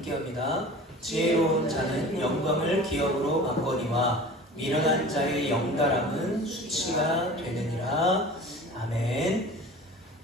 함께합니다. 지혜로운 자는 영광을 기업으로 받거니와 미련한 자의 영달함은 수치가 되느니라. 아멘.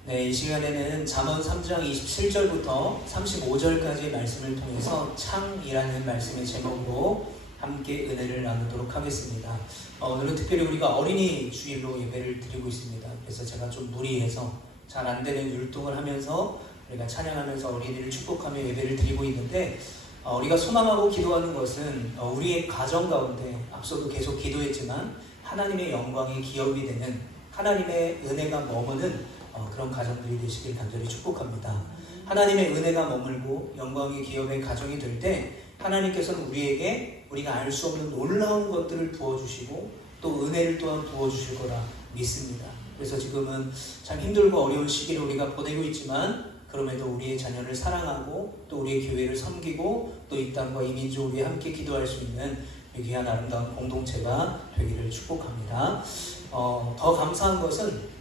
네, 이 시간에는 잠언 3장 27절부터 35절까지의 말씀을 통해서 창이라는 말씀의 제목으로 함께 은혜를 나누도록 하겠습니다. 오늘은 특별히 우리가 어린이 주일로 예배를 드리고 있습니다. 그래서 제가 좀 무리해서 잘 안 되는 율동을 하면서 우리가 찬양하면서 어린이를 축복하며 예배를 드리고 있는데, 우리가 소망하고 기도하는 것은 우리의 가정 가운데 앞서도 계속 기도했지만 하나님의 영광의 기업이 되는, 하나님의 은혜가 머무는 그런 가정들이 되시길 간절히 축복합니다. 하나님의 은혜가 머물고 영광의 기업의 가정이 될 때 하나님께서는 우리에게 우리가 알 수 없는 놀라운 것들을 부어주시고 또 은혜를 또한 부어주실 거라 믿습니다. 그래서 지금은 참 힘들고 어려운 시기를 우리가 보내고 있지만 그럼에도 우리의 자녀를 사랑하고 또 우리의 교회를 섬기고 또 이 땅과 이 민족을 위해 함께 기도할 수 있는 귀한 아름다운 공동체가 되기를 축복합니다. 더 감사한 것은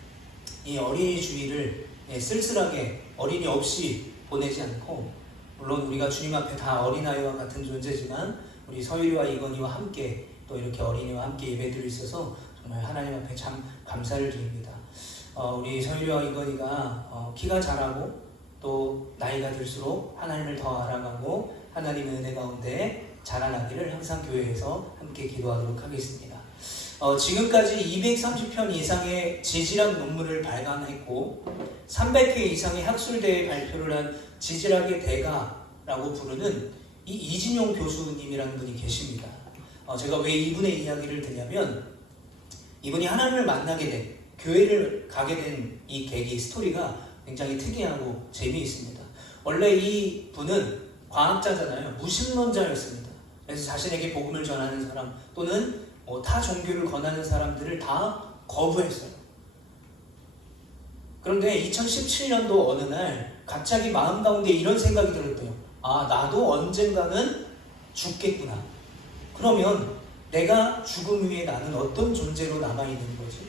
이 어린이 주일을 쓸쓸하게 어린이 없이 보내지 않고, 물론 우리가 주님 앞에 다 어린아이와 같은 존재지만 우리 서유리와 이건희와 함께 또 이렇게 어린이와 함께 예배드릴 수 있어서 정말 하나님 앞에 참 감사를 드립니다. 우리 서유리와 이건희가 키가 자라고 또 나이가 들수록 하나님을 더 알아가고 하나님의 은혜 가운데 자라나기를 항상 교회에서 함께 기도하도록 하겠습니다. 지금까지 230편 이상의 지질학 논문을 발간했고 300회 이상의 학술대회 발표를 한 지질학의 대가라고 부르는 이 이진용 교수님이라는 분이 계십니다. 제가 왜 이분의 이야기를 드냐면, 이분이 하나님을 만나게 된, 교회를 가게 된 이 계기, 스토리가 굉장히 특이하고 재미있습니다. 원래 이 분은 과학자잖아요. 무신론자였습니다. 그래서 자신에게 복음을 전하는 사람 또는 타 종교를 권하는 사람들을 다 거부했어요. 그런데 2017년도 어느 날 갑자기 마음 가운데 이런 생각이 들었대요. 나도 언젠가는 죽겠구나. 그러면 내가 죽음 후에 나는 어떤 존재로 남아있는 거지?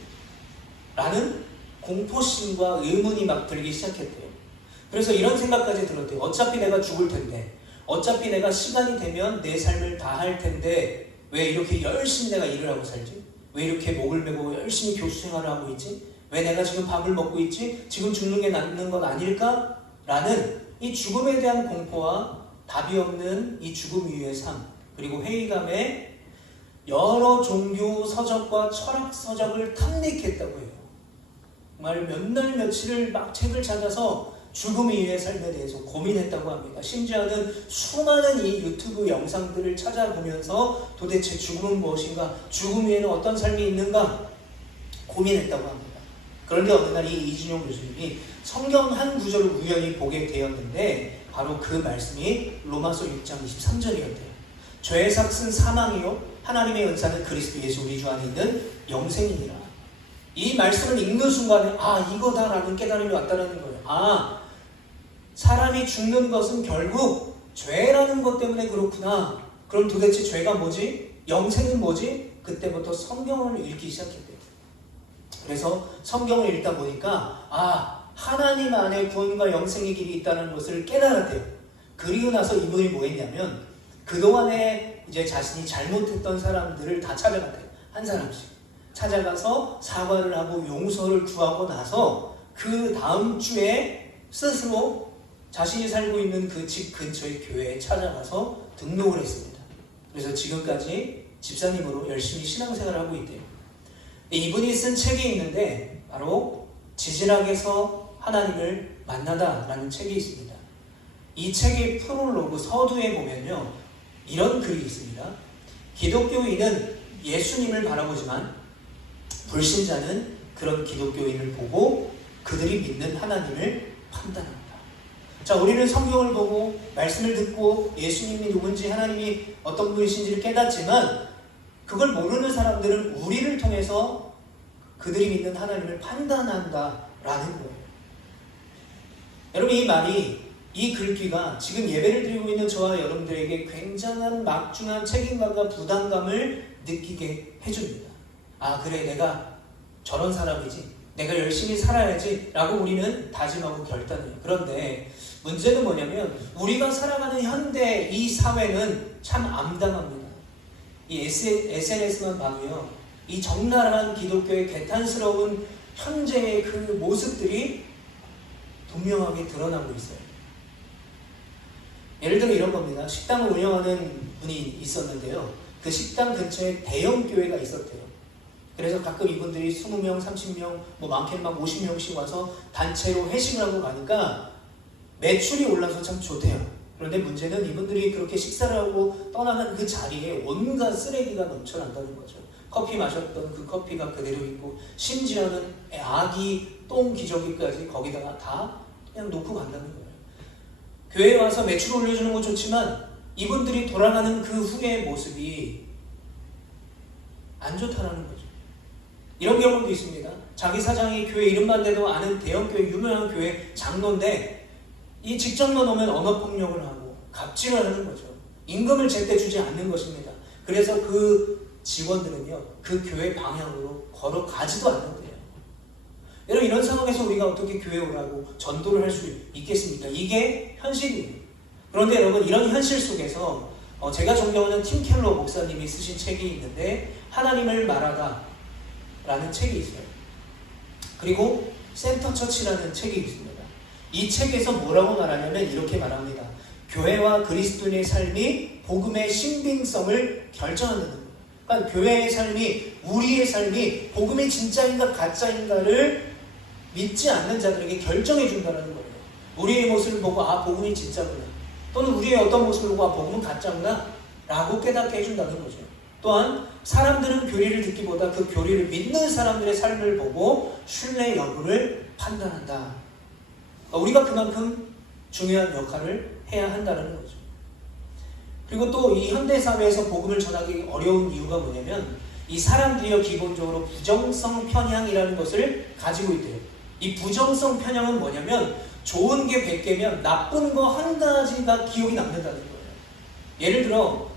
라는 공포심과 의문이 막 들기 시작했대요. 그래서 이런 생각까지 들었대요. 어차피 내가 죽을 텐데, 어차피 내가 시간이 되면 내 삶을 다 할 텐데 왜 이렇게 열심히 내가 일을 하고 살지? 왜 이렇게 목을 메고 열심히 교수 생활을 하고 있지? 왜 내가 지금 밥을 먹고 있지? 지금 죽는 게 낫는 건 아닐까? 라는 이 죽음에 대한 공포와 답이 없는 이 죽음 이후의 삶, 그리고 회의감에 여러 종교 서적과 철학 서적을 탐닉했다고 해요. 정말 몇 날 며칠을 막 책을 찾아서 죽음 이후의 삶에 대해서 고민했다고 합니다. 심지어는 수많은 이 유튜브 영상들을 찾아보면서 도대체 죽음은 무엇인가, 죽음 위에는 어떤 삶이 있는가 고민했다고 합니다. 그런데 어느 날 이 이진용 교수님이 성경 한 구절을 우연히 보게 되었는데 바로 그 말씀이 로마서 6장 23절이었대요. 죄의 삭은 사망이요 하나님의 은사는 그리스도 예수 우리 주 안에 있는 영생이니라. 이 말씀을 읽는 순간에 이거다라는 깨달음이 왔다는 거예요. 사람이 죽는 것은 결국 죄라는 것 때문에 그렇구나. 그럼 도대체 죄가 뭐지? 영생은 뭐지? 그때부터 성경을 읽기 시작했대요. 그래서 성경을 읽다 보니까 하나님 안에 구원과 영생의 길이 있다는 것을 깨달았대요. 그리고 나서 이분이 뭐 했냐면 그동안에 이제 자신이 잘못했던 사람들을 다 찾아갔대요. 한 사람씩 찾아가서 사과를 하고 용서를 구하고 나서 그 다음 주에 스스로 자신이 살고 있는 그 집 근처의 교회에 찾아가서 등록을 했습니다. 그래서 지금까지 집사님으로 열심히 신앙생활을 하고 있대요. 이분이 쓴 책이 있는데 바로 지질학에서 하나님을 만나다라는 책이 있습니다. 이 책의 프롤로그 서두에 보면요, 이런 글이 있습니다. 기독교인은 예수님을 바라보지만 불신자는 그런 기독교인을 보고 그들이 믿는 하나님을 판단합니다. 자, 우리는 성경을 보고 말씀을 듣고 예수님이 누군지 하나님이 어떤 분이신지를 깨닫지만 그걸 모르는 사람들은 우리를 통해서 그들이 믿는 하나님을 판단한다라는 거예요. 여러분, 이 말이, 이 글귀가 지금 예배를 드리고 있는 저와 여러분들에게 굉장한 막중한 책임감과 부담감을 느끼게 해줍니다. 그래, 내가 저런 사람이지, 내가 열심히 살아야지 라고 우리는 다짐하고 결단해요. 그런데 문제는 뭐냐면 우리가 살아가는 현대 이 사회는 참 암담합니다. 이 SNS만 봐도요, 이 적나라한 기독교의 개탄스러운 현재의 그 모습들이 분명하게 드러나고 있어요. 예를 들어 이런 겁니다. 식당을 운영하는 분이 있었는데요, 그 식당 근처에 대형 교회가 있었대요. 그래서 가끔 이분들이 20명, 30명, 뭐 많게는 막 50명씩 와서 단체로 회식을 하고 가니까 매출이 올라서 참 좋대요. 그런데 문제는 이분들이 그렇게 식사를 하고 떠나는 그 자리에 온갖 쓰레기가 넘쳐난다는 거죠. 커피 마셨던 그 커피가 그대로 있고, 심지어는 아기 똥 기저귀까지 거기다가 다 그냥 놓고 간다는 거예요. 교회에 와서 매출 올려주는 건 좋지만 이분들이 돌아가는 그 후의 모습이 안 좋다라는 거죠. 이런 경우도 있습니다. 자기 사장이 교회 이름만 대도 아는 대형교회, 유명한 교회 장로인데 이 직장만 오면 언어폭력을 하고 갑질을 하는 거죠. 임금을 제때 주지 않는 것입니다. 그래서 그 직원들은요, 그 교회 방향으로 걸어가지도 않는데요. 여러분, 이런 상황에서 우리가 어떻게 교회 오라고 전도를 할 수 있겠습니까? 이게 현실이에요. 그런데 여러분, 이런 현실 속에서 제가 존경하는 팀 켈러 목사님이 쓰신 책이 있는데, 하나님을 말하다 라는 책이 있어요. 그리고 센터 처치라는 책이 있습니다. 이 책에서 뭐라고 말하냐면 이렇게 말합니다. 교회와 그리스도인의 삶이 복음의 신빙성을 결정한다는 거예요. 그러니까 교회의 삶이, 우리의 삶이 복음이 진짜인가 가짜인가를 믿지 않는 자들에게 결정해 준다는 거예요. 우리의 모습을 보고 아, 복음이 진짜구나, 또는 우리의 어떤 모습을 보고 아, 복음은 가짜구나 라고 깨닫게 해준다는 거죠. 또한 사람들은 교리를 듣기보다 그 교리를 믿는 사람들의 삶을 보고 신뢰 여부를 판단한다. 우리가 그만큼 중요한 역할을 해야 한다는 거죠. 그리고 또 이 현대사회에서 복음을 전하기 어려운 이유가 뭐냐면 이 사람들이요, 기본적으로 부정성 편향이라는 것을 가지고 있대요. 이 부정성 편향은 뭐냐면 좋은 게 100개면 나쁜 거 한 가지가 기억이 남는다는 거예요. 예를 들어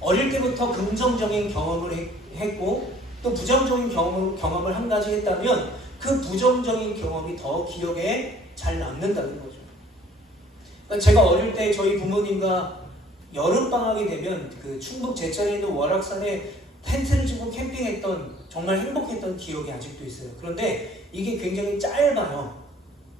어릴 때부터 긍정적인 경험을 했고 또 부정적인 경험을 한 가지 했다면 그 부정적인 경험이 더 기억에 잘 남는다는 거죠. 그러니까 제가 어릴 때 저희 부모님과 여름방학이 되면 그 충북 제천에 있는 월악산에 텐트를 치고 캠핑했던 정말 행복했던 기억이 아직도 있어요. 그런데 이게 굉장히 짧아요.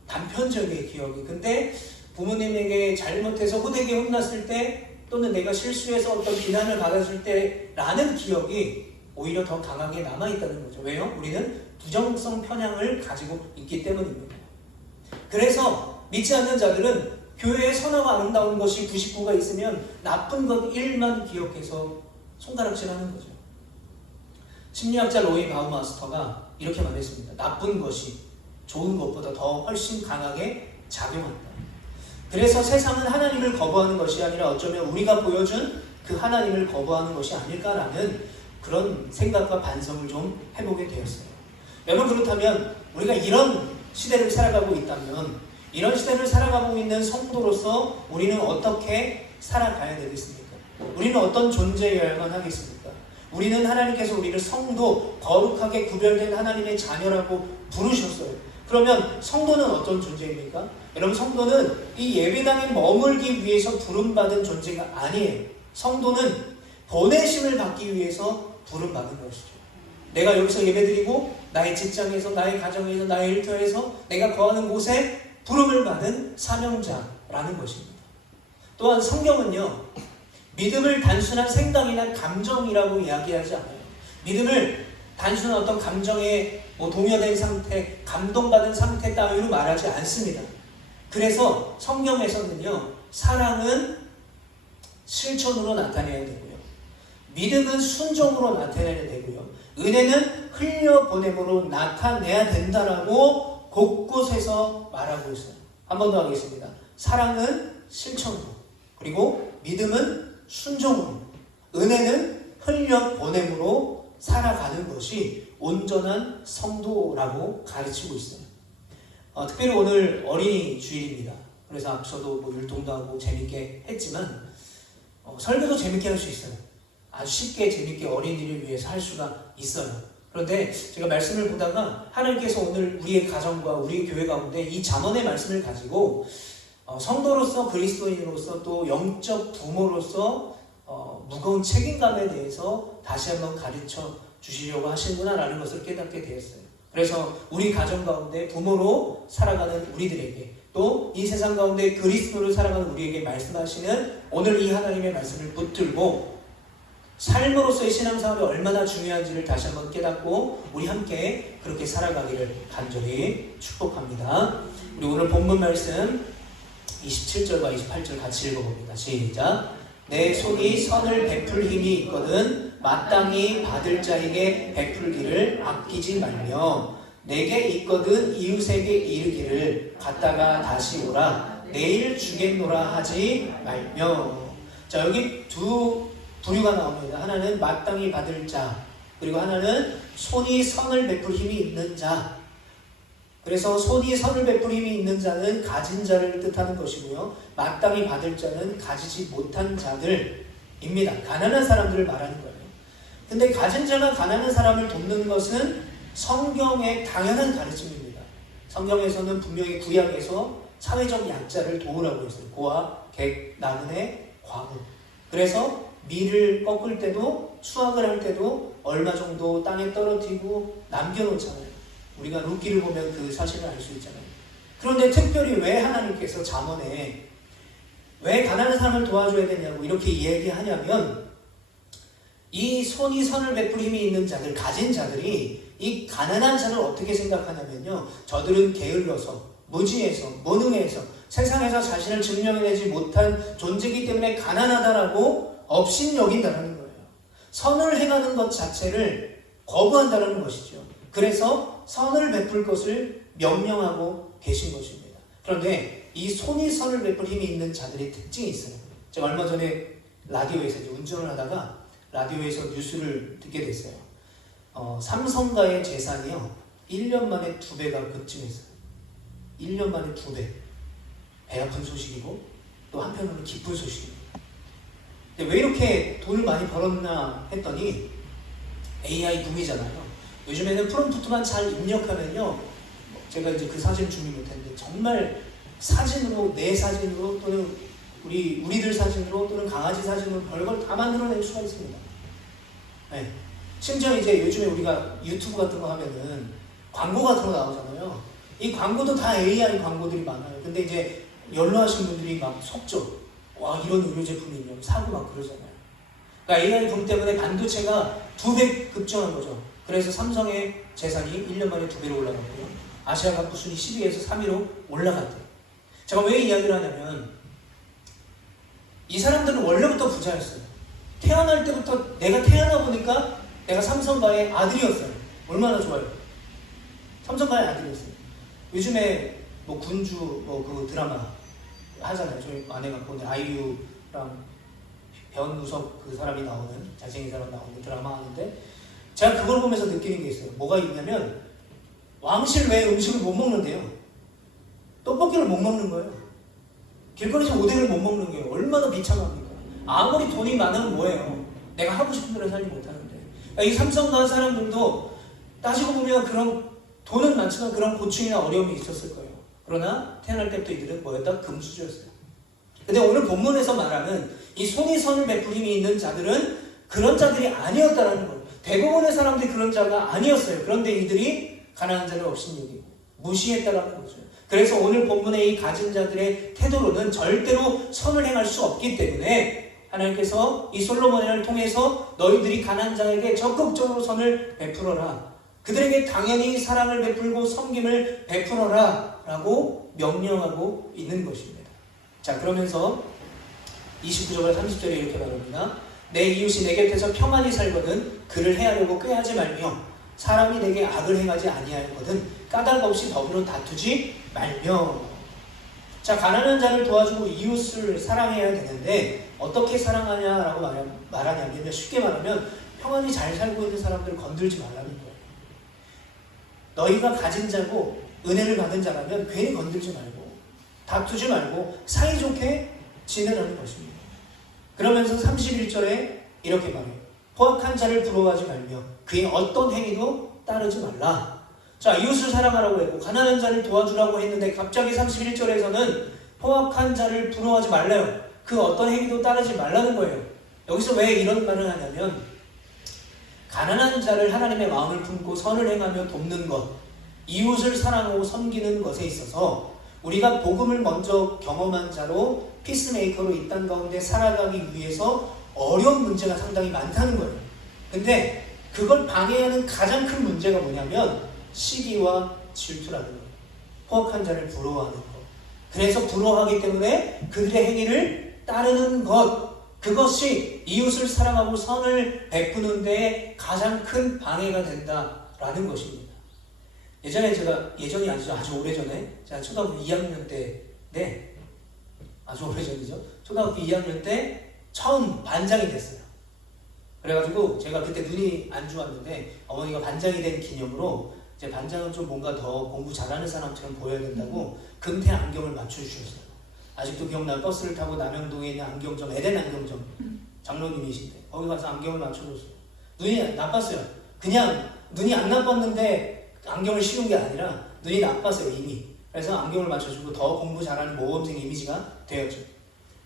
단편적인 기억이. 근데 부모님에게 잘못해서 호되게 혼났을 때 또는 내가 실수해서 어떤 비난을 받았을 때라는 기억이 오히려 더 강하게 남아있다는 거죠. 왜요? 우리는 부정성 편향을 가지고 있기 때문입니다. 그래서 믿지 않는 자들은 교회에 선하고 아름다운 것이 99가 있으면 나쁜 것 1만 기억해서 손가락질하는 거죠. 심리학자 로이 바우마스터가 이렇게 말했습니다. 나쁜 것이 좋은 것보다 더 훨씬 강하게 작용한다. 그래서 세상은 하나님을 거부하는 것이 아니라 어쩌면 우리가 보여준 그 하나님을 거부하는 것이 아닐까라는 그런 생각과 반성을 좀 해보게 되었어요. 여러분, 그렇다면 우리가 이런 시대를 살아가고 있다면, 이런 시대를 살아가고 있는 성도로서 우리는 어떻게 살아가야 되겠습니까? 우리는 어떤 존재여야만 하겠습니까? 우리는 하나님께서 우리를 성도, 거룩하게 구별된 하나님의 자녀라고 부르셨어요. 그러면 성도는 어떤 존재입니까? 여러분, 성도는 이 예배당에 머물기 위해서 부름받은 존재가 아니에요. 성도는 보내심을 받기 위해서 부름받은 것이죠. 내가 여기서 예배드리고 나의 직장에서, 나의 가정에서, 나의 일터에서, 내가 거하는 곳에 부름을 받은 사명자라는 것입니다. 또한 성경은요, 믿음을 단순한 생각이나 감정이라고 이야기하지 않아요. 믿음을 단순한 어떤 감정에 동요된 상태, 감동받은 상태 따위로 말하지 않습니다. 그래서 성경에서는요, 사랑은 실천으로 나타내야 되고요, 믿음은 순종으로 나타내야 되고요, 은혜는 흘려보냄으로 나타내야 된다라고 곳곳에서 말하고 있어요. 한 번 더 하겠습니다. 사랑은 실천으로, 그리고 믿음은 순종으로, 은혜는 흘려보냄으로 살아가는 것이 온전한 성도라고 가르치고 있어요. 특별히 오늘 어린이 주일입니다. 그래서 앞서도 율동도 하고 재밌게 했지만 설교도 재밌게 할 수 있어요. 아주 쉽게 재밌게 어린이를 위해서 할 수가 있어요. 그런데 제가 말씀을 보다가 하나님께서 오늘 우리의 가정과 우리의 교회 가운데 이 잠언의 말씀을 가지고 성도로서 그리스도인으로서 또 영적 부모로서 무거운 책임감에 대해서 다시 한번 가르쳐 주시려고 하시는구나라는 것을 깨닫게 되었어요. 그래서 우리 가정 가운데 부모로 살아가는 우리들에게 또 이 세상 가운데 그리스도로 살아가는 우리에게 말씀하시는 오늘 이 하나님의 말씀을 붙들고 삶으로서의 신앙생활이 얼마나 중요한지를 다시 한번 깨닫고 우리 함께 그렇게 살아가기를 간절히 축복합니다. 우리 오늘 본문 말씀 27절과 28절 같이 읽어봅니다. 시작. 내 손이 선을 베풀 힘이 있거든 마땅히 받을 자에게 베풀기를 아끼지 말며 내게 있거든 이웃에게 이르기를 갔다가 다시 오라 내일 주겠노라 하지 말며. 자, 여기 두 부류가 나옵니다. 하나는 마땅히 받을 자, 그리고 하나는 손이 선을 베풀 힘이 있는 자. 그래서 손이 선을 베풀 힘이 있는 자는 가진 자를 뜻하는 것이고요, 마땅히 받을 자는 가지지 못한 자들입니다. 가난한 사람들을 말하는 거예요. 근데 가진 자가 가난한 사람을 돕는 것은 성경의 당연한 가르침입니다. 성경에서는 분명히 구약에서 사회적 약자를 도우라고 했어요. 고아, 객, 나그네, 과부. 그래서 밀을 꺾을 때도 수확을 할 때도 얼마 정도 땅에 떨어뜨리고 남겨놓잖아요. 우리가 룻기를 보면 그 사실을 알 수 있잖아요. 그런데 특별히 왜 하나님께서 잠언에 왜 가난한 사람을 도와줘야 되냐고 이렇게 이야기하냐면, 이 손이 선을 베풀 힘이 있는 자들, 가진 자들이 이 가난한 자를 어떻게 생각하냐면요, 저들은 게을러서 무지해서 무능해서 세상에서 자신을 증명해내지 못한 존재이기 때문에 가난하다라고 업신여긴다는 거예요. 선을 행하는 것 자체를 거부한다는 것이죠. 그래서 선을 베풀 것을 명령하고 계신 것입니다. 그런데 이 손이 선을 베풀 힘이 있는 자들의 특징이 있어요. 제가 얼마 전에 라디오에서 이제 운전을 하다가 라디오에서 뉴스를 듣게 됐어요. 삼성가의 재산이요 1년 만에 2배가 급증했어요. 1년 만에 2배. 배 아픈 소식이고 또 한편으로는 기쁜 소식이에요. 근데 왜 이렇게 돈을 많이 벌었나 했더니 AI 붐이잖아요. 요즘에는 프롬프트만 잘 입력하면요, 제가 이제 그 사진 준비 못했는데 정말 사진으로, 내 사진으로 또는 우리들 사진으로 또는 강아지 사진으로 별걸 다 만들어낼 수가 있습니다. 네. 심지어 이제 요즘에 우리가 유튜브 같은 거 하면은 광고 같은 거 나오잖아요. 이 광고도 다 AI 광고들이 많아요. 근데 이제 연로하신 분들이 막 속죠. 와, 이런 의료 제품이 있냐고 사고 막 그러잖아요. 그러니까 AI 붐 때문에 반도체가 2배 급증한 거죠. 그래서 삼성의 재산이 1년 만에 2배로 올라갔고요. 아시아 갑부 순위 12에서 3위로 올라갔대요. 제가 왜 이야기를 하냐면, 이 사람들은 원래부터 부자였어요. 태어날 때부터 내가 태어나 보니까 내가 삼성가의 아들이었어요. 얼마나 좋아요. 삼성가의 아들이었어요. 요즘에 뭐 군주 그 드라마 하잖아요. 저희 아내가 보는 아이유랑 변우석 그 사람이 나오는, 잘생긴 사람 나오는 드라마 하는데, 제가 그걸 보면서 느끼는 게 있어요. 뭐가 있냐면, 왕실 외에 음식을 못 먹는데요. 떡볶이를 못 먹는 거예요. 길거리에서 오뎅을 못 먹는 게 얼마나 비참합니까? 아무리 돈이 많으면 뭐예요? 내가 하고 싶은 대로 살지 못하는데. 그러니까 이 삼성가 사람들도 따지고 보면 그런 돈은 많지만 그런 고충이나 어려움이 있었을 거예요. 그러나 태어날 때부터 이들은 뭐였다? 금수저였어요. 근데 오늘 본문에서 말하는 이 손이 선을 베풀 힘이 있는 자들은 그런 자들이 아니었다라는 거예요. 대부분의 사람들이 그런 자가 아니었어요. 그런데 이들이 가난한 자를 업신여기고 무시했다라는 거죠. 그래서 오늘 본문의 이 가진 자들의 태도로는 절대로 선을 행할 수 없기 때문에 하나님께서 이 솔로몬을 통해서 너희들이 가난한 자에게 적극적으로 선을 베풀어라, 그들에게 당연히 사랑을 베풀고 섬김을 베풀어라 라고 명령하고 있는 것입니다. 자, 그러면서 29절과 30절에 이렇게 말합니다. 내 이웃이 내 곁에서 평안히 살거든 그를 해하려고 꾀하지 말며 사람이 내게 악을 행하지 아니하거든 까닭 없이 더불어 다투지 말며. 자, 가난한 자를 도와주고 이웃을 사랑해야 되는데 어떻게 사랑하냐라고 말하냐면, 쉽게 말하면 평안히 잘 살고 있는 사람들을 건들지 말라는 거예요. 너희가 가진 자고 은혜를 받은 자라면 괜히 건들지 말고 다투지 말고 사이좋게 지내라는 것입니다. 그러면서 31절에 이렇게 말해요. 포악한 자를 부러워하지 말며 그의 어떤 행위도 따르지 말라. 자, 이웃을 사랑하라고 했고 가난한 자를 도와주라고 했는데 갑자기 31절에서는 포악한 자를 부러워하지 말래요. 그 어떤 행위도 따르지 말라는 거예요. 여기서 왜 이런 말을 하냐면 가난한 자를 하나님의 마음을 품고 선을 행하며 돕는 것, 이웃을 사랑하고 섬기는 것에 있어서 우리가 복음을 먼저 경험한 자로 피스메이커로 이 땅 가운데 살아가기 위해서 어려운 문제가 상당히 많다는 거예요. 근데 그걸 방해하는 가장 큰 문제가 뭐냐면 시기와 질투라는 거예요. 포악한 자를 부러워하는 것. 그래서 부러워하기 때문에 그들의 행위를 따르는 것, 그것이 이웃을 사랑하고 선을 베푸는 데 가장 큰 방해가 된다라는 것입니다. 예전이 아니죠. 아주 오래전에 제가 초등학교 2학년 때, 네, 아주 오래전이죠. 초등학교 2학년 때 처음 반장이 됐어요. 그래가지고 제가 그때 눈이 안 좋았는데 어머니가 반장이 된 기념으로 제 반장은 좀 뭔가 더 공부 잘하는 사람처럼 보여야 된다고 금태 안경을 맞춰주셨어요. 아직도 기억나요. 버스를 타고 남영동에 있는 안경점, 에덴 안경점 장로님이신데 거기 가서 안경을 맞춰줬어요. 눈이 나빴어요. 그냥 눈이 안 나빴는데 안경을 씌운 게 아니라 눈이 나빴어요 이미. 그래서 안경을 맞춰주고 더 공부 잘하는 모범생 이미지가 되었죠.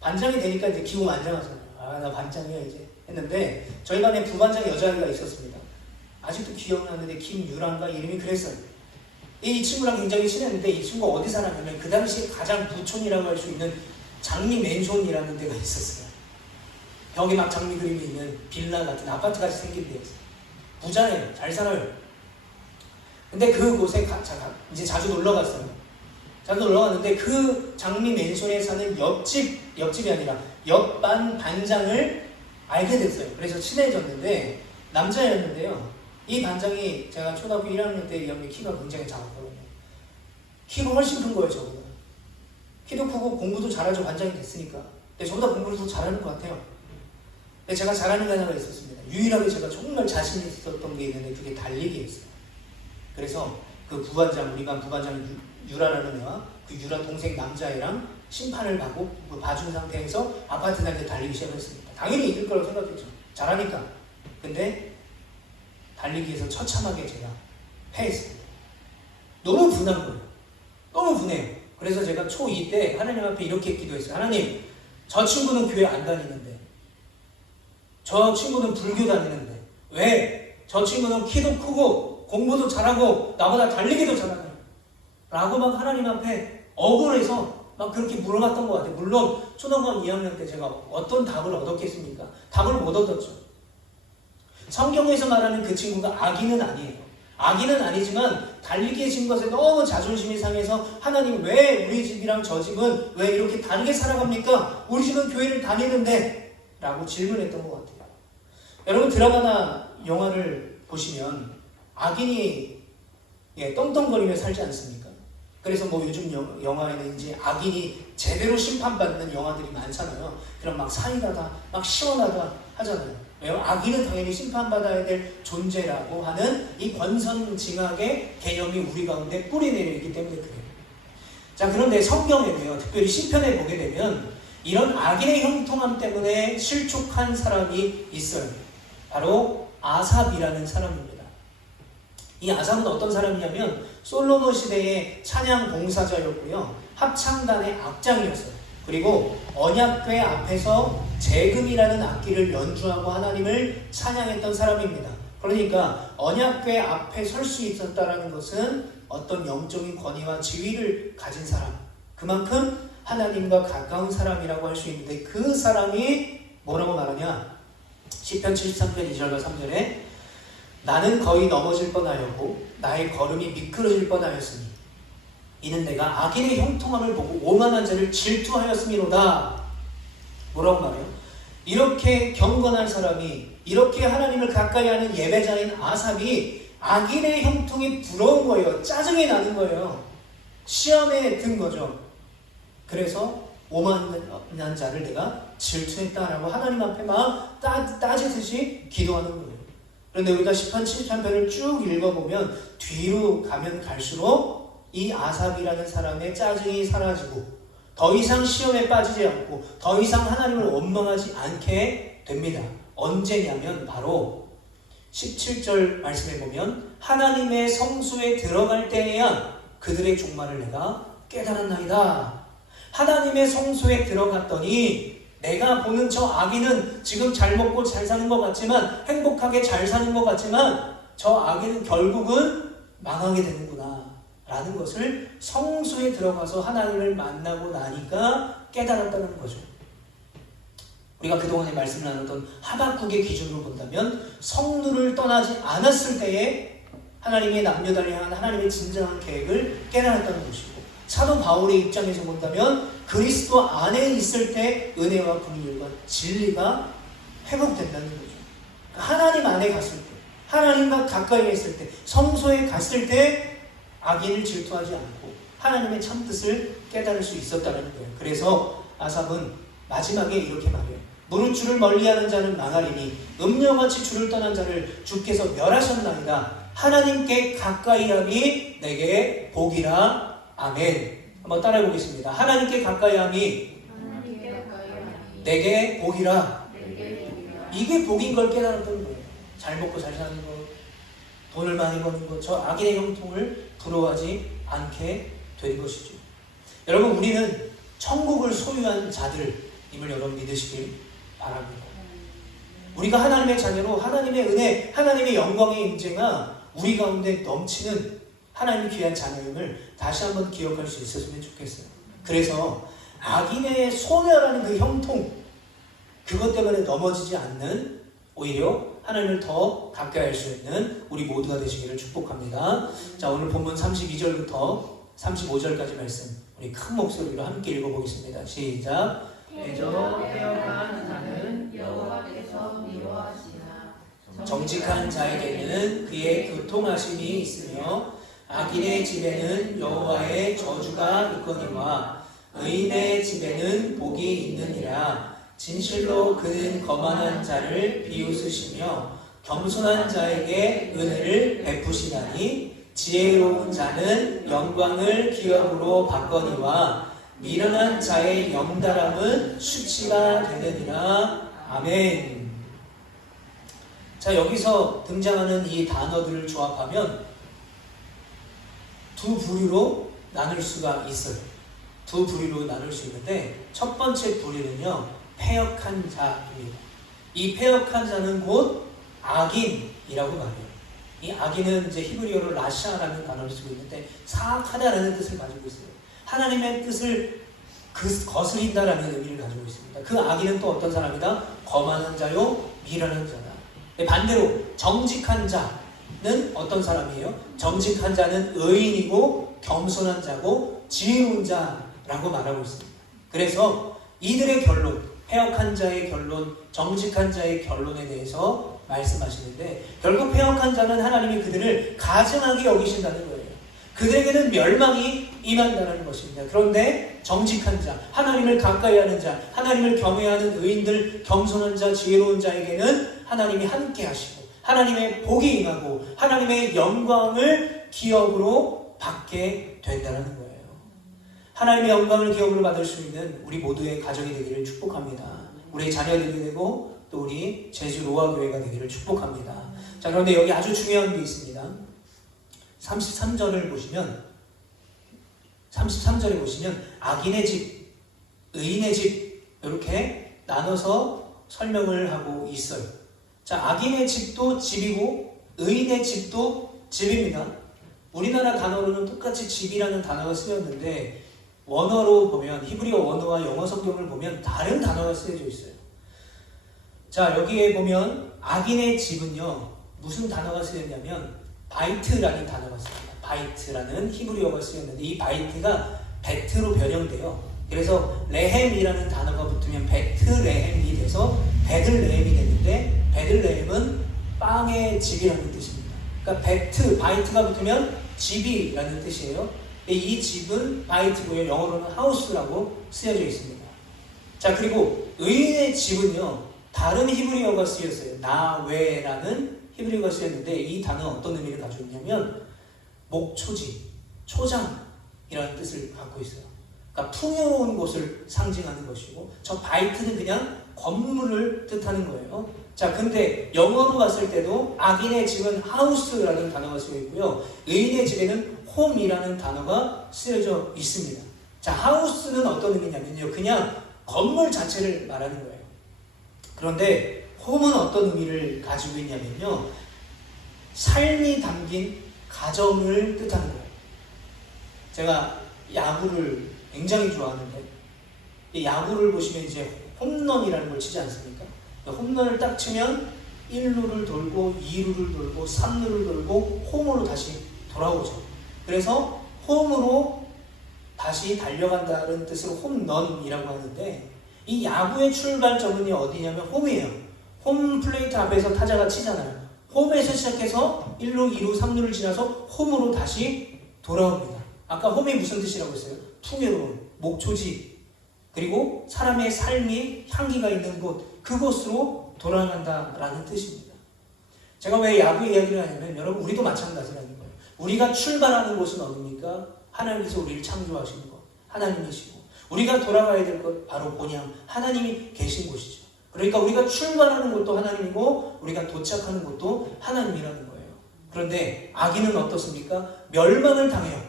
반장이 되니까 이제 기고 만장하잖아요. 아, 나 반장이야 이제 했는데 저희 반에 부반장 여자아이가 있었습니다. 아직도 기억나는데 김유란가 이름이 그랬어요. 이 친구랑 굉장히 친했는데 이 친구가 어디 살았냐면 그 당시에 가장 부촌이라고 할 수 있는 장미 맨션이라는 데가 있었어요. 벽에 막 장미 그림이 있는 빌라 같은 아파트같이 생긴 데였어요. 부자예요. 잘 살아요. 근데 그곳에 이제 자주 놀러 갔어요. 자주 놀러 갔는데 그 장미 맨션에 사는 옆집이 아니라 옆반 반장을 알게 됐어요. 그래서 친해졌는데 남자였는데요. 이 반장이 제가 초등학교 1학년 때 2학년 키가 굉장히 작았거든요. 키가 훨씬 큰 거예요, 저보다. 키도 크고 공부도 잘하죠, 반장이 됐으니까. 근데 저보다 공부를 더 잘하는 것 같아요. 근데 제가 잘하는 게 하나가 있었습니다. 유일하게 제가 정말 자신 있었던 게 있는데 그게 달리기였어요. 그래서 그 부반장, 우리 반 부반장 유라라는 애와 그 유라 동생 남자애랑 심판을 받고 봐준 상태에서 아파트 다닐 때 달리기 시작했습니다. 당연히 이길 거라고 생각했죠. 잘하니까. 근데 달리기에서 처참하게 제가 패했습니다. 너무 분한 거예요. 너무 분해요. 그래서 제가 초2 때 하나님 앞에 이렇게 기도했어요. 하나님, 저 친구는 교회 안 다니는데, 저 친구는 불교 다니는데, 왜 저 친구는 키도 크고 공부도 잘하고 나보다 달리기도 잘하냐 라고 막 하나님 앞에 억울해서 막 그렇게 물어봤던 것 같아요. 물론 초등학교 2학년 때 제가 어떤 답을 얻었겠습니까? 답을 못 얻었죠. 성경에서 말하는 그 친구가 악인은 아니에요. 악인은 아니지만 달리기에 진 것에 너무 자존심이 상해서 하나님 왜 우리 집이랑 저 집은 왜 이렇게 다르게 살아갑니까? 우리 집은 교회를 다니는데 라고 질문했던 것 같아요. 여러분 드라마나 영화를 보시면 악인이 떵떵거리며 살지 않습니까? 그래서 뭐 요즘 영화에는 이제 악인이 제대로 심판받는 영화들이 많잖아요. 그럼 막 사이다다, 막 시원하다 하잖아요. 왜요? 악인은 당연히 심판받아야 될 존재라고 하는 이 권선징악의 개념이 우리 가운데 뿌리내리기 때문에 그래요. 자, 그런데 성경에도요, 특별히 시편에 보게 되면 이런 악인의 형통함 때문에 실족한 사람이 있어요. 바로 아삽이라는 사람입니다. 이 아삽은 어떤 사람이냐면 솔로몬 시대의 찬양 봉사자였고요. 합창단의 악장이었어요. 그리고 언약궤 앞에서 재금이라는 악기를 연주하고 하나님을 찬양했던 사람입니다. 그러니까 언약궤 앞에 설 수 있었다는 것은 어떤 영적인 권위와 지위를 가진 사람, 그만큼 하나님과 가까운 사람이라고 할 수 있는데 그 사람이 뭐라고 말하냐? 시편 73편 2절과 3절에 나는 거의 넘어질 뻔하였고 나의 걸음이 미끄러질 뻔하였으니 이는 내가 악인의 형통함을 보고 오만한 자를 질투하였음이로다. 뭐라고 말해요? 이렇게 경건한 사람이, 이렇게 하나님을 가까이 하는 예배자인 아삽이 악인의 형통이 부러운 거예요. 짜증이 나는 거예요. 시험에 든 거죠. 그래서 오만한 자를 내가 질투했다라고 하나님 앞에 막 따지듯이 기도하는 거예요. 그런데 우리가 시편 73편을 쭉 읽어보면 뒤로 가면 갈수록 이 아삽이라는 사람의 짜증이 사라지고 더 이상 시험에 빠지지 않고 더 이상 하나님을 원망하지 않게 됩니다. 언제냐면 바로 17절 말씀에 보면 하나님의 성소에 들어갈 때에야 그들의 종말을 내가 깨달았나이다. 하나님의 성소에 들어갔더니 내가 보는 저 아기는 지금 잘 먹고 잘 사는 것 같지만, 행복하게 잘 사는 것 같지만 저 아기는 결국은 망하게 되는구나 라는 것을 성소에 들어가서 하나님을 만나고 나니까 깨달았다는 거죠. 우리가 그동안에 말씀을 나눴던 하박국의 기준으로 본다면 성루를 떠나지 않았을 때에 하나님의 남녀단을 향한 하나님의 진정한 계획을 깨달았다는 것이고, 사도 바울의 입장에서 본다면 그리스도 안에 있을 때 은혜와 긍휼과 진리가 회복된다는 거죠. 하나님 안에 갔을 때, 하나님과 가까이 있을 때, 성소에 갔을 때 악인을 질투하지 않고 하나님의 참뜻을 깨달을 수 있었다는 거예요. 그래서 아삽은 마지막에 이렇게 말해요. 무릇 주를 멀리하는 자는 망하리니 음녀같이 주를 떠난 자를 주께서 멸하셨나이다. 하나님께 가까이함이 내게 복이라. 아멘. 한번 따라해 보겠습니다. 하나님께 가까이함이 내게 복이라. 이게 복인 걸 깨달았던 거예요. 잘 먹고 잘 사는 것, 돈을 많이 버는 것, 저 악인의 형통을 부러워하지 않게 된 것이죠. 여러분, 우리는 천국을 소유한 자들임을 여러분 믿으시길 바랍니다. 우리가 하나님의 자녀로 하나님의 은혜, 하나님의 영광의 임재가 우리 가운데 넘치는 하나님의 귀한 자녀임을 다시 한번 기억할 수 있었으면 좋겠어요. 그래서 악인의 소멸하는 그 형통, 그것 때문에 넘어지지 않는, 오히려 하나님을 더 가까이 할 수 있는 우리 모두가 되시기를 축복합니다. 자, 오늘 본문 32절부터 35절까지 말씀 우리 큰 목소리로 함께 읽어보겠습니다. 시작. 대저 빼어간 자는 여호와께서 미워하시나 정직한 자에게는 그의 교통하심이 있으며 악인의 집에는 여호와의 저주가 있거니와 의인의 집에는 복이 있느니라. 진실로 그는 거만한 자를 비웃으시며 겸손한 자에게 은혜를 베푸시나니 지혜로운 자는 영광을 기업으로 받거니와 미련한 자의 영달함은 수치가 되느니라. 아멘. 자, 여기서 등장하는 이 단어들을 조합하면 두 부류로 나눌 수가 있어요. 두 부류로 나눌 수 있는데, 첫 번째 부류는요, 패역한 자입니다. 이 패역한 자는 곧 악인이라고 말해요. 이 악인은 이제 히브리어로 라샤라는 단어를 쓰고 있는데, 사악하다라는 뜻을 가지고 있어요. 하나님의 뜻을 거스린다라는 의미를 가지고 있습니다. 그 악인은 또 어떤 사람이다? 거만한 자요, 미련한 자다. 반대로 정직한 자는 어떤 사람이에요? 정직한 자는 의인이고 겸손한 자고 지혜로운 자라고 말하고 있습니다. 그래서 이들의 결론, 패역한 자의 결론, 정직한 자의 결론에 대해서 말씀하시는데, 결국 패역한 자는 하나님이 그들을 가증하게 여기신다는 거예요. 그들에게는 멸망이 임한다는 것입니다. 그런데 정직한 자, 하나님을 가까이 하는 자, 하나님을 경외하는 의인들, 겸손한 자, 지혜로운 자에게는 하나님이 함께 하시고 하나님의 복이 임하고 하나님의 영광을 기업으로 받게 된다는 거예요. 하나님의 영광을 기업으로 받을 수 있는 우리 모두의 가정이 되기를 축복합니다. 우리의 자녀들이 되고 또 우리 제주 로아교회가 되기를 축복합니다. 자, 그런데 여기 아주 중요한 게 있습니다. 33절을 보시면, 33절에 보시면 악인의 집, 의인의 집 이렇게 나눠서 설명을 하고 있어요. 자, 악인의 집도 집이고 의인의 집도 집입니다. 우리나라 단어로는 똑같이 집이라는 단어가 쓰였는데, 원어로 보면, 히브리어 원어와 영어 성경을 보면 다른 단어가 쓰여져 있어요. 자, 여기에 보면 악인의 집은요, 무슨 단어가 쓰였냐면 바이트라는 단어가 쓰입니다. 바이트라는 히브리어가 쓰였는데, 이 바이트가 베트로 변형돼요. 그래서 레헴이라는 단어가 붙으면 베트레헴이 돼서 베들레헴이 되는데, 베들레헴은 빵의 집이라는 뜻입니다. 그러니까 바이트가 붙으면 집이라는 뜻이에요. 이 집은 바이트고요. 영어로는 하우스라고 쓰여져 있습니다. 자, 그리고 의인의 집은요, 다른 히브리어가 쓰였어요. 나웨라는 히브리어가 쓰였는데, 이 단어는 어떤 의미를 가지고 있냐면 목초지, 초장이라는 뜻을 갖고 있어요. 그러니까 풍요로운 곳을 상징하는 것이고, 저 바이트는 그냥 건물을 뜻하는 거예요. 자, 근데 영어로 봤을 때도 악인의 집은 하우스라는 단어가 쓰여 있고요, 의인의 집에는 홈이라는 단어가 쓰여져 있습니다. 자, 하우스는 어떤 의미냐면요, 그냥 건물 자체를 말하는 거예요. 그런데 홈은 어떤 의미를 가지고 있냐면요, 삶이 담긴 가정을 뜻하는 거예요. 제가 야구를 굉장히 좋아하는데, 이 야구를 보시면 이제 홈런이라는 걸 치지 않습니까? 홈런을 딱 치면 1루를 돌고 2루를 돌고 3루를 돌고 홈으로 다시 돌아오죠. 그래서 홈으로 다시 달려간다는 뜻으로 홈런이라고 하는데, 이 야구의 출발점은 어디냐면 홈이에요. 홈 플레이트 앞에서 타자가 치잖아요. 홈에서 시작해서 1루, 2루, 3루를 지나서 홈으로 다시 돌아옵니다. 아까 홈이 무슨 뜻이라고 했어요? 풍요로운, 목초지, 그리고 사람의 삶이 향기가 있는 곳, 그곳으로 돌아간다라는 뜻입니다. 제가 왜 야구 이야기를 하냐면, 여러분, 우리도 마찬가지라는 거예요. 우리가 출발하는 곳은 어디입니까? 하나님께서 우리를 창조하신 곳, 하나님이시고, 우리가 돌아가야 될 것 바로 본향, 하나님이 계신 곳이죠. 그러니까 우리가 출발하는 곳도 하나님이고 우리가 도착하는 곳도 하나님이라는 거예요. 그런데 악인은 어떻습니까? 멸망을 당해요.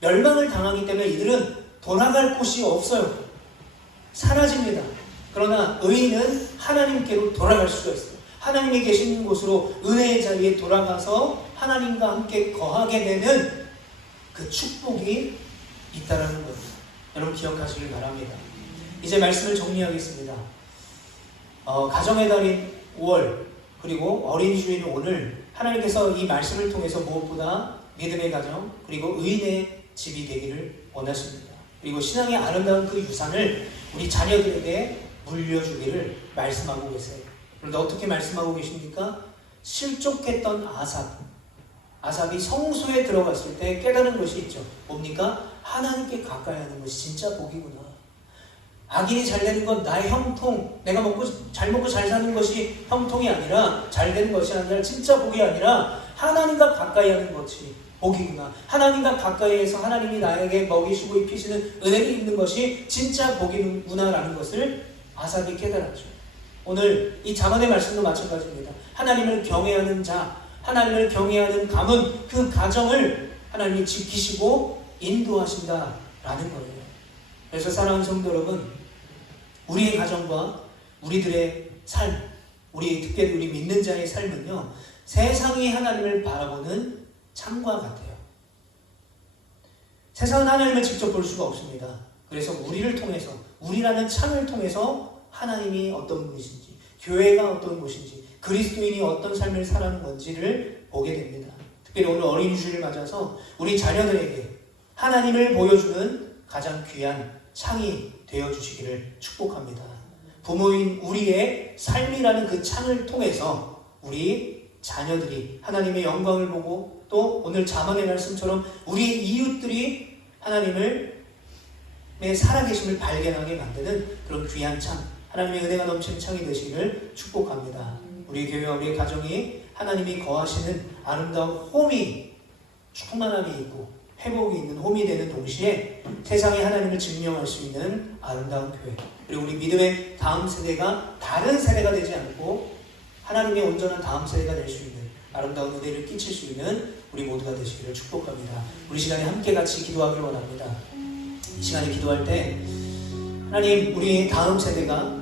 멸망을 당하기 때문에 이들은 돌아갈 곳이 없어요. 사라집니다. 그러나 의인은 하나님께로 돌아갈 수가 있어요. 하나님이 계시는 곳으로 은혜의 자리에 돌아가서 하나님과 함께 거하게 되는 그 축복이 있다라는 겁니다. 여러분 기억하시길 바랍니다. 이제 말씀을 정리하겠습니다. 가정의 달인 5월 그리고 어린이 주일인 오늘 하나님께서 이 말씀을 통해서 무엇보다 믿음의 가정 그리고 의인의 집이 되기를 원하십니다. 그리고 신앙의 아름다운 그 유산을 우리 자녀들에게 물려주기를 말씀하고 계세요. 그런데 어떻게 말씀하고 계십니까? 실족했던 아삽이 성소에 들어갔을 때 깨달은 것이 있죠. 뭡니까? 하나님께 가까이 하는 것이 진짜 복이구나. 악인이 잘 되는 건 나의 형통, 내가 잘 먹고 잘 사는 것이 형통이 아니라, 잘 되는 것이 아니라, 진짜 복이 아니라 하나님과 가까이 하는 것이 복이구나. 하나님과 가까이 해서 하나님이 나에게 먹이시고 입히시는 은혜를 입는 것이 진짜 복이구나라는 것을 아삽이 깨달았죠. 오늘 이 잠언의 말씀도 마찬가지입니다. 하나님을 경외하는 자, 하나님을 경외하는 가문, 그 가정을 하나님이 지키시고 인도하신다라는 거예요. 그래서 사랑하는 성도 여러분, 우리의 가정과 우리들의 삶, 특별히 우리 믿는 자의 삶은요, 세상이 하나님을 바라보는 창과 같아요. 세상은 하나님을 직접 볼 수가 없습니다. 그래서 우리를 통해서, 우리라는 창을 통해서 하나님이 어떤 분이신지, 교회가 어떤 곳인지, 그리스도인이 어떤 삶을 살아가는 건지를 보게 됩니다. 특별히 오늘 어린이 주일을 맞아서 우리 자녀들에게 하나님을 보여주는 가장 귀한 창이 되어주시기를 축복합니다. 부모인 우리의 삶이라는 그 창을 통해서 우리 자녀들이 하나님의 영광을 보고, 또 오늘 잠언의 말씀처럼 우리 이웃들이 하나님의 살아계심을 발견하게 만드는 그런 귀한 창, 하나님의 은혜가 넘치는 창이 되시기를 축복합니다. 우리 교회와 우리의 가정이 하나님이 거하시는 아름다운 홈이, 충만함이 있고 회복이 있는 홈이 되는 동시에 세상에 하나님을 증명할 수 있는 아름다운 교회, 그리고 우리 믿음의 다음 세대가 다른 세대가 되지 않고 하나님의 온전한 다음 세대가 될 수 있는 아름다운 은혜를 끼칠 수 있는 우리 모두가 되시기를 축복합니다. 우리 시간에 함께 같이 기도하길 원합니다. 이 시간에 기도할 때 하나님, 우리 다음 세대가,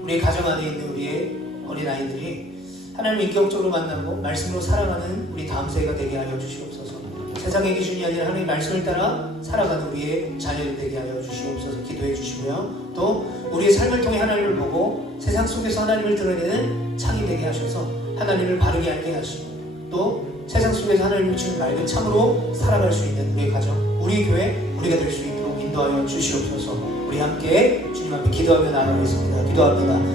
우리 가정 안에 있는 우리의 어린아이들이 하나님을 인격적으로 만나고 말씀으로 살아가는 우리 다음 세대가 되게 하여 주시옵소서. 세상의 기준이 아니라 하나님의 말씀을 따라 살아가는 우리의 자녀들 되게 하여 주시옵소서. 기도해 주시고요. 또 우리의 삶을 통해 하나님을 보고 세상 속에서 하나님을 드러내는 창이 되게 하셔서 하나님을 바르게 알게 하시고, 또 세상 속에서 하나님을 주는 맑은 창으로 살아갈 수 있는 우리의 가정, 우리 교회, 우리가 될 수 있도록 인도하여 주시옵소서. 우리 함께 주님 앞에 기도하며 나아가겠습니다. 기도합니다.